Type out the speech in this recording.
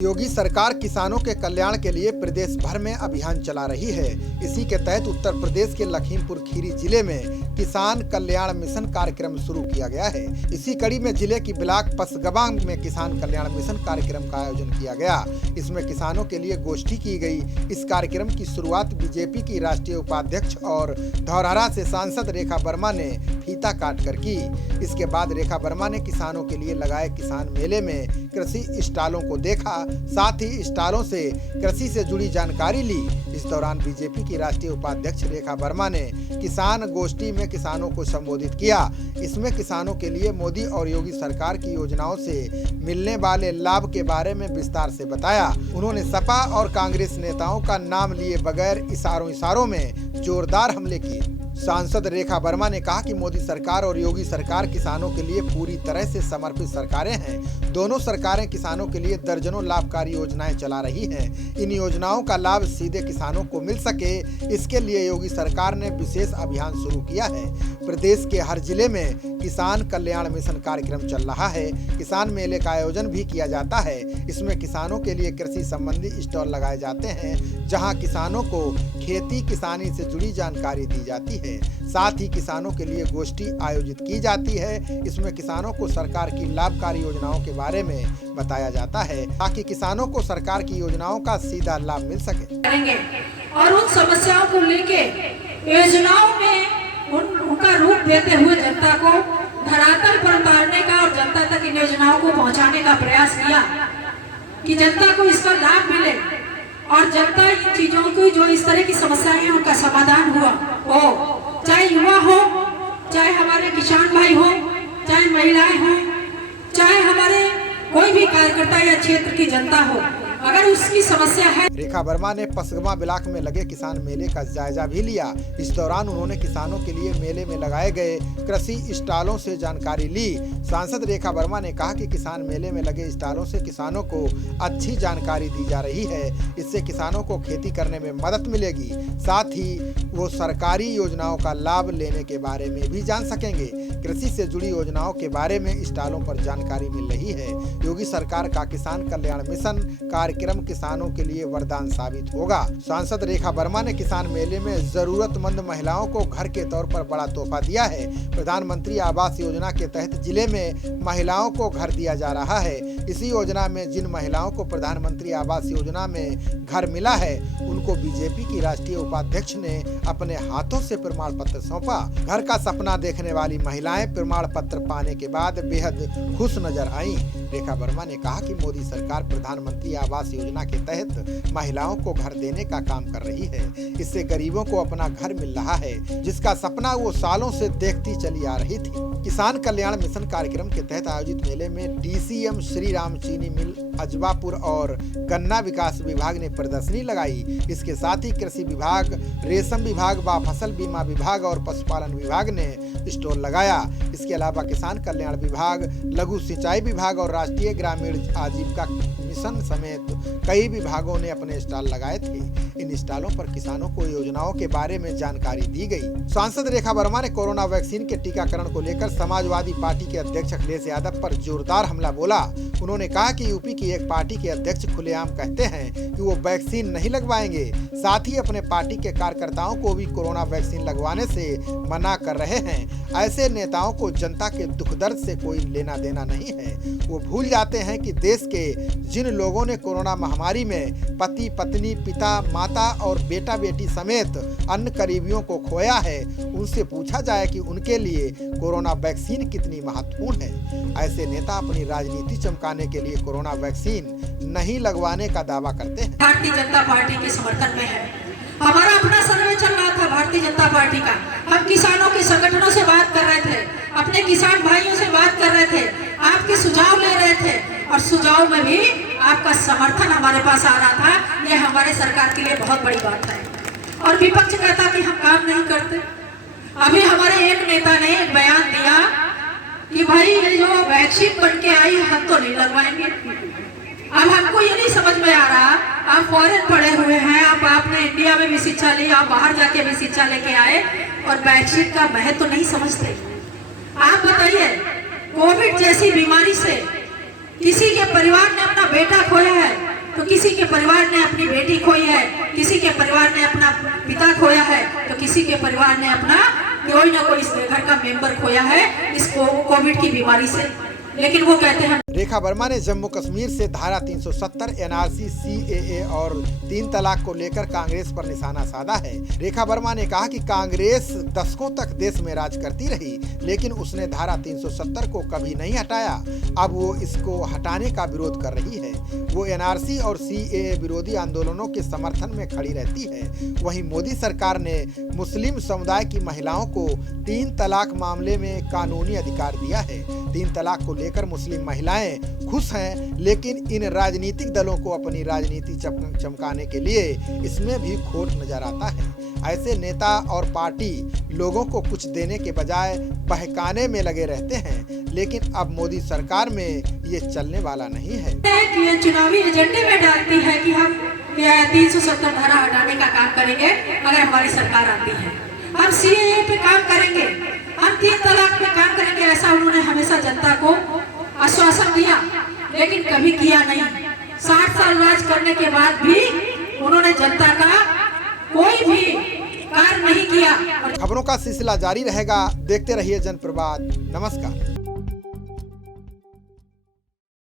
योगी सरकार किसानों के कल्याण के लिए प्रदेश भर में अभियान चला रही है। इसी के तहत उत्तर प्रदेश के लखीमपुर खीरी जिले में किसान कल्याण मिशन कार्यक्रम शुरू किया गया है। इसी कड़ी में जिले की ब्लॉक पसगवा में किसान कल्याण मिशन कार्यक्रम का आयोजन किया गया। इसमें किसानों के लिए गोष्ठी की गई। इस कार्यक्रम की शुरुआत बीजेपी की राष्ट्रीय उपाध्यक्ष और धौरहरा से सांसद रेखा वर्मा ने फीता काट कर की। इसके बाद रेखा वर्मा ने किसानों के लिए लगाए किसान मेले में कृषि स्टॉलों को देखा, साथ ही स्टॉलों से कृषि से जुड़ी जानकारी ली। इस दौरान बीजेपी की राष्ट्रीय उपाध्यक्ष रेखा वर्मा ने किसान गोष्ठी में किसानों को संबोधित किया। इसमें किसानों के लिए मोदी और योगी सरकार की योजनाओं से मिलने वाले लाभ के बारे में विस्तार से बताया। उन्होंने सपा और कांग्रेस नेताओं का नाम लिए बगैर इशारों में जोरदार हमले किए। सांसद रेखा वर्मा ने कहा कि मोदी सरकार और योगी सरकार किसानों के लिए पूरी तरह से समर्पित सरकारें हैं। दोनों सरकारें किसानों के लिए दर्जनों लाभकारी योजनाएं चला रही हैं। इन योजनाओं का लाभ सीधे किसानों को मिल सके, इसके लिए योगी सरकार ने विशेष अभियान शुरू किया है। प्रदेश के हर जिले में किसान कल्याण मिशन कार्यक्रम चल रहा है। किसान मेले का आयोजन भी किया जाता है। इसमें किसानों के लिए कृषि संबंधी स्टॉल लगाए जाते हैं, जहां किसानों को खेती किसानी से जुड़ी जानकारी दी जाती है। साथ ही किसानों के लिए गोष्ठी आयोजित की जाती है। इसमें किसानों को सरकार की लाभकारी योजनाओं के बारे में बताया जाता है, ताकि किसानों को सरकार की योजनाओं का सीधा लाभ मिल सके। और उन समस्याओं को लेके योजनाओं में उनका रूप देते हुए जनता को धरातल पर उतारने का और जनता तक इन योजनाओं को पहुंचाने का प्रयास किया कि जनता को इसका लाभ मिले और जनता इन चीजों की जो इस तरह की समस्याएं हैं उनका समाधान हो, चाहे युवा हो, चाहे हमारे किसान भाई हो, चाहे महिलाएं हो, चाहे हमारे कोई भी कार्यकर्ता या क्षेत्र की जनता हो, अगर उसकी समस्या है। रेखा वर्मा ने पसगवा ब्लॉक में लगे किसान मेले का जायजा भी लिया। इस दौरान उन्होंने किसानों के लिए मेले में लगाए गए कृषि स्टॉलों से जानकारी ली। सांसद रेखा वर्मा ने कहा कि किसान मेले में लगे स्टॉलों से किसानों को अच्छी जानकारी दी जा रही है। इससे किसानों को खेती करने में मदद मिलेगी, साथ ही वो सरकारी योजनाओं का लाभ लेने के बारे में भी जान सकेंगे। कृषि से जुड़ी योजनाओं के बारे में स्टॉलों पर जानकारी मिल रही है। योगी सरकार का किसान कल्याण मिशन कार्यक्रम किसानों के लिए वरदान साबित होगा। सांसद रेखा वर्मा ने किसान मेले में जरूरतमंद महिलाओं को घर के तौर पर बड़ा तोहफा दिया है। प्रधानमंत्री आवास योजना के तहत जिले में महिलाओं को घर दिया जा रहा है। इसी योजना में जिन महिलाओं को प्रधानमंत्री आवास योजना में घर मिला है, उनको बीजेपी की राष्ट्रीय उपाध्यक्ष ने अपने हाथों से प्रमाण पत्र सौंपा। घर का सपना देखने वाली महिलाएं प्रमाण पत्र पाने के बाद बेहद खुश नजर आईं। रेखा वर्मा ने कहा कि मोदी सरकार प्रधानमंत्री आवास योजना के तहत महिलाओं को घर देने का काम कर रही है। इससे गरीबों को अपना घर मिल रहा है, जिसका सपना वो सालों से देखती चली आ रही थी। किसान कल्याण मिशन कार्यक्रम के तहत आयोजित मेले में डीसीएम श्री राम चीनी मिल अजबापुर और गन्ना विकास विभाग ने प्रदर्शनी लगाई। इसके साथ ही कृषि विभाग, रेशम विभाग व फसल बीमा विभाग और पशुपालन विभाग ने स्टॉल लगाया। इसके अलावा किसान कल्याण विभाग, लघु सिंचाई विभाग और राष्ट्रीय ग्रामीण आजीविका मिशन समेत कई विभागों ने अपने स्टॉल लगाए थे। इन स्टॉलों पर किसानों को योजनाओं के बारे में जानकारी दी गई। सांसद रेखा वर्मा ने कोरोना वैक्सीन के टीकाकरण को लेकर समाजवादी पार्टी के अध्यक्ष अखिलेश यादव पर जोरदार हमला बोला। उन्होंने कहा कि यूपी की एक पार्टी के अध्यक्ष खुलेआम कहते हैं कि वो वैक्सीन नहीं लगवाएंगे, साथ ही अपने पार्टी के कार्यकर्ताओं को भी कोरोना वैक्सीन लगवाने से मना कर रहे हैं। ऐसे नेताओं को जनता के दुख दर्द से कोई लेना देना नहीं है। वो भूल जाते हैं कि देश के जिन लोगों ने कोरोना महामारी में पति, पत्नी, पिता, माता और बेटा बेटी समेत अन्य करीबियों को खोया है, उनसे पूछा जाए कि उनके लिए कोरोना वैक्सीन कितनी महत्वपूर्ण है। ऐसे नेता अपनी राजनीति चमकाने के लिए कोरोना वैक्सीन नहीं लगवाने का दावा करते हैं। भारतीय जनता पार्टी के समर्थन में है। हमारा अपना सर्वे चल रहा था भारतीय जनता पार्टी का। हम किसानों के संगठनों से बात कर रहे थे, अपने किसान भाइयों से बात कर रहे थे, आपके सुझाव ले रहे थे और सुझाव में भी आपका समर्थन हमारे पास आ रहा था। यह हमारे सरकार के लिए बहुत बड़ी बात है। और विपक्ष कहता कि हम काम नहीं करते। अभी हमारे एक नेता ने एक बयान दिया कि भाई ये जो वैक्सीन बन के आई हम तो नहीं लगवाएंगे। अब हमको ये नहीं समझ में आ रहा, आप फॉरेन पढ़े हुए हैं, आपने इंडिया में भी शिक्षा ली, आप बाहर जाके भी शिक्षा लेके आए और वैक्सीन का महत्व तो नहीं समझते। आप बताइए, कोविड जैसी बीमारी से किसी के परिवार ने अपना बेटा खोया है, किसी के परिवार ने अपनी बेटी खोई है, किसी के परिवार ने अपना पिता खोया है, तो किसी के परिवार ने अपना कोई ना कोई इस घर का मेंबर खोया है इस कोविड की बीमारी से। लेकिन वो कहते हैं। रेखा वर्मा ने जम्मू कश्मीर से धारा 370 एनआरसी, सीएए और 3 तलाक को लेकर कांग्रेस पर निशाना साधा है। रेखा वर्मा ने कहा कि कांग्रेस दशकों तक देश में राज करती रही, लेकिन उसने धारा 370 को कभी नहीं हटाया। अब वो इसको हटाने का विरोध कर रही है। वो एनआरसी और सीएए विरोधी आंदोलनों के समर्थन में खड़ी रहती है। वहीं मोदी सरकार ने मुस्लिम समुदाय की महिलाओं को 3 तलाक मामले में कानूनी अधिकार दिया है। 3 तलाक को लेकर मुस्लिम महिलाएं खुश हैं, लेकिन इन राजनीतिक दलों को अपनी राजनीति चमकाने के लिए इसमें भी खोट नजर आता है। ऐसे नेता और पार्टी लोगों को कुछ देने के बजाय बहकाने में लगे रहते हैं, लेकिन अब मोदी सरकार में ये चलने वाला नहीं है। ये चुनावी एजेंडे में डालती है कि हम 370 धारा हटाने का काम करेंगे अगर हमारी सरकार आती है, हम सीएए पे काम करेंगे, हम 3 तलाक पे काम करेंगे, ऐसा उन्होंने हमेशा जनता को आश्वासन दिया, लेकिन कभी किया नहीं। 60 साल राज करने के बाद भी उन्होंने जनता का कोई भी कार्य नहीं किया। खबरों का सिलसिला जारी रहेगा, देखते रहिए जनप्रवाद। नमस्कार।